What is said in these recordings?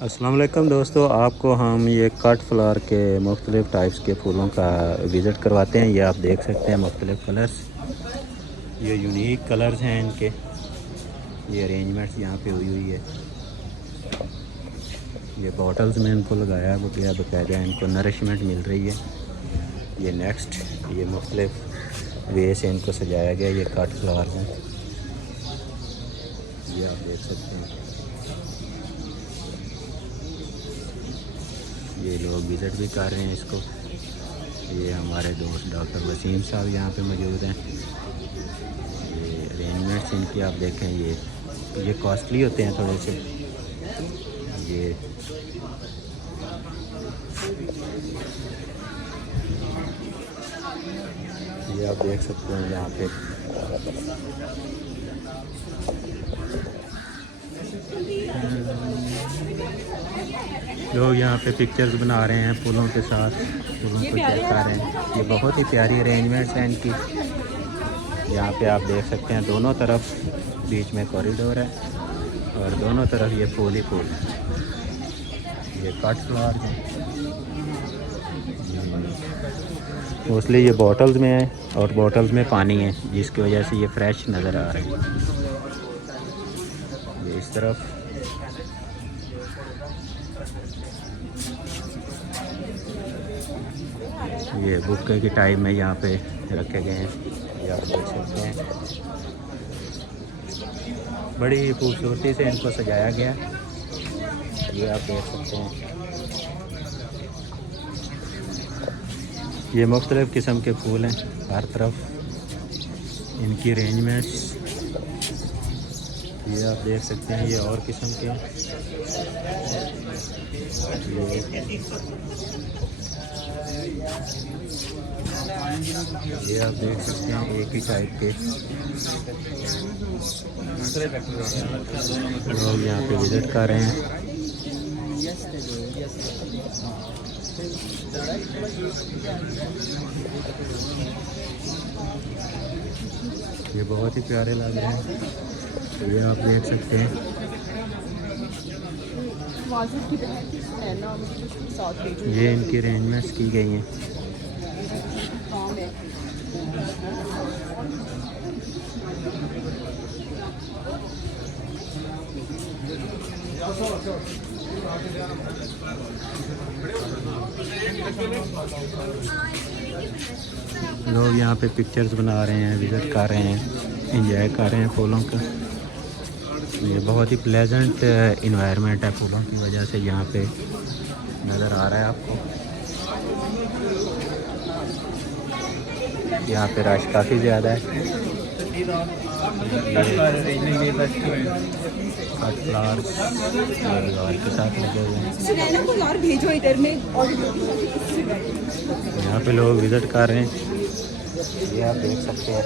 अस्सलाम वालेकुम दोस्तों, आपको हम ये कट फ्लावर के मुख्तलिफ़ टाइप्स के फूलों का विज़िट करवाते हैं। ये आप देख सकते हैं मुख्तलिफ़ कलर्स, ये यूनिक कलर्स हैं इनके। ये अरेंजमेंट्स यहाँ पे हुई है। ये बॉटल्स में इनको लगाया गया, बाकायदा इनको नरिशमेंट मिल रही है। ये नेक्स्ट ये मुख्तलिफ़ वे से इनको सजाया गया। ये कट फ्लावर हैं, ये आप देख सकते हैं। ये लोग विज़िट भी कर रहे हैं इसको। ये हमारे दोस्त डॉक्टर वसीम साहब यहाँ पे मौजूद हैं। ये अरेंजमेंट्स इनकी आप देखें, ये कॉस्टली होते हैं थोड़े से। ये आप देख सकते हैं यहाँ पे। लोग यहाँ पे पिक्चर्स बना रहे हैं फूलों के साथ, फूलों को चेक कर रहे हैं। ये बहुत ही प्यारी अरेंजमेंट्स हैं इनकी। यहाँ पे आप देख सकते हैं दोनों तरफ बीच में कॉरिडोर है और दोनों तरफ ये फूल ही फूल। ये कट फ्लावर हैं, मोस्टली ये बॉटल्स में है और बॉटल्स में पानी है, जिसकी वजह से ये फ्रेश नज़र आ रहे हैं। ये इस तरफ ये बुके के टाइप में यहाँ पे रखे गए हैं। ये आप देख सकते हैं, बड़ी खूबसूरती से इनको सजाया गया। ये आप देख सकते हैं, ये मुख्तलिफ़ किस्म के फूल हैं हर तरफ। इनकी अरेंजमेंट्स ये आप देख सकते हैं, ये और किस्म के ये आप देख सकते हैं, एक ही टाइप के लोग यहाँ पे विज़िट कर रहे हैं। ये बहुत ही प्यारे लग रहे हैं, ये आप देख सकते हैं। ये इनकी अरेंजमेंट्स की गई हैं। लोग यहाँ पे पिक्चर्स बना रहे हैं, विज़िट कर रहे हैं, एंजॉय कर रहे हैं फूलों का। ये बहुत ही प्लेजेंट इन्वायरमेंट है फूलों की वजह से, यहाँ पे नज़र आ रहा है आपको। यहाँ पे रश काफ़ी ज़्यादा है। कट फ्लावर्स के साथ लगे हुए हैं। यहाँ पे लोग विज़िट कर रहे हैं, ये आप देख सकते हैं।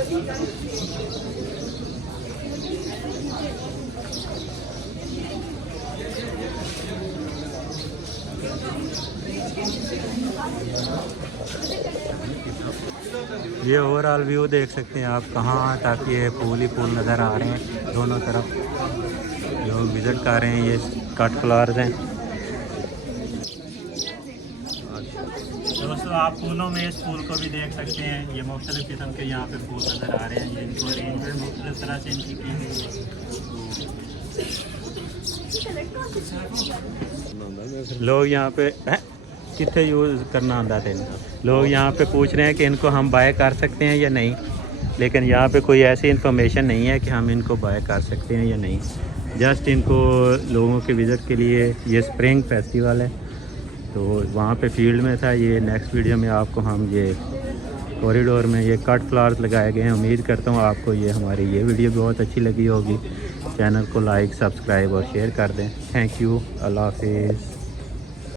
ये ओवरऑल व्यू देख सकते हैं आप, कहाँ तक ये फूल ही फूल नज़र आ रहे हैं दोनों तरफ। लोग विज़िट कर रहे हैं, ये कट फ्लावर्स हैं। दोस्तों आप फूलों में इस फूल को भी देख सकते हैं, ये मुख्तलिफ़ किस्म के यहाँ पे फूल नज़र आ रहे हैं। ये इनको अरेंजमेंट मुख्तलिफ़ तरह से इनकी की गई है। लोग यहाँ पे कितने यूज़ करना आंदा थे, लोग यहाँ पे पूछ रहे हैं कि इनको हम बाय कर सकते हैं या नहीं, लेकिन यहाँ पे कोई ऐसी इन्फॉर्मेशन नहीं है कि हम इनको बाय कर सकते हैं या नहीं। जस्ट इनको लोगों के विज़िट के लिए, ये स्प्रिंग फेस्टिवल है तो वहाँ पे फील्ड में था। ये नेक्स्ट वीडियो में आपको हम ये कॉरिडोर में ये कट फ्लावर्स लगाए गए हैं। उम्मीद करता हूँ आपको ये हमारी ये वीडियो बहुत अच्छी लगी होगी। चैनल को लाइक, सब्सक्राइब और शेयर कर दें। थैंक यू, अल्लाह हाफिज़।